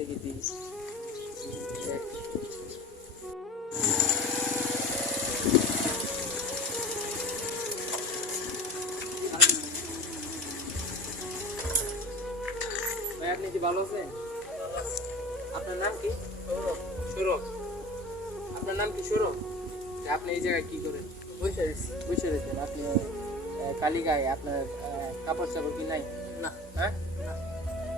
থেকে 3 এক ভাই আপনি কি ভালো আছেন? আপনার নাম কি? সৌরভ। আপনার নাম কি সৌরভ? আপনি এই জায়গায় কি করেন? বসে রয়েছেন আপনি কালীগায়ে আপনার কাপড় চাপড় কি নাই? না। হ্যাঁ না।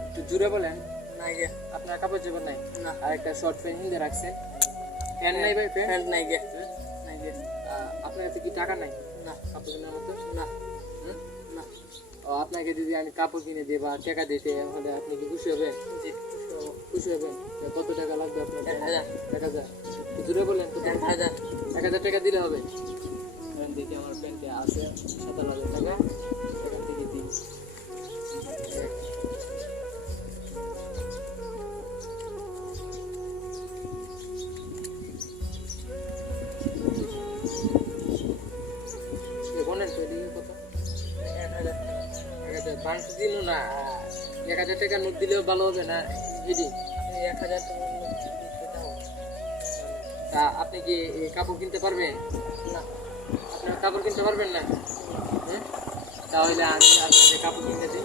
একটু জুড়ে বলেন। নাই গে। আপনার কাপড় চাপড় নাই? না। আর একটা শর্ট প্যান্ট হিন্দে রাখছেন। প্যান্ট নাই ভাই? প্যান্ট নাই গে। নাই গে। আপনার কাছে কি টাকা নাই না। কাপড় কেনার মতো? না। হুম? না। ও আপনাকে যদি আমি কাপড় কিনে দিই বা টাকা দিতে হলে আপনি কি খুশি হবেন? জি। খুশি হবেন? কত টাকা লাগবে আপনার? 1000। 1000। জুড়ে বলেন তো। 1000। 1000 টাকা দিলে হবে? দেখি আমার প্যান্টে আছে 17,000 টাকা, এখান থেকে দিই। বলেন তো এদিকে কত? 1000 টাকা। 1000 বাংশ দিন না 1000 টাকা নোট দিলেও ভালো হবে না এডি? 1000 টাকা দিতে দাও। তা আপনি কি এই কাপড় কিনতে পারবেন? না। আপনার কাপড় কিনতে পারবেন না? তাহলে আমি আপনাকে কাপড় কিনে দিই।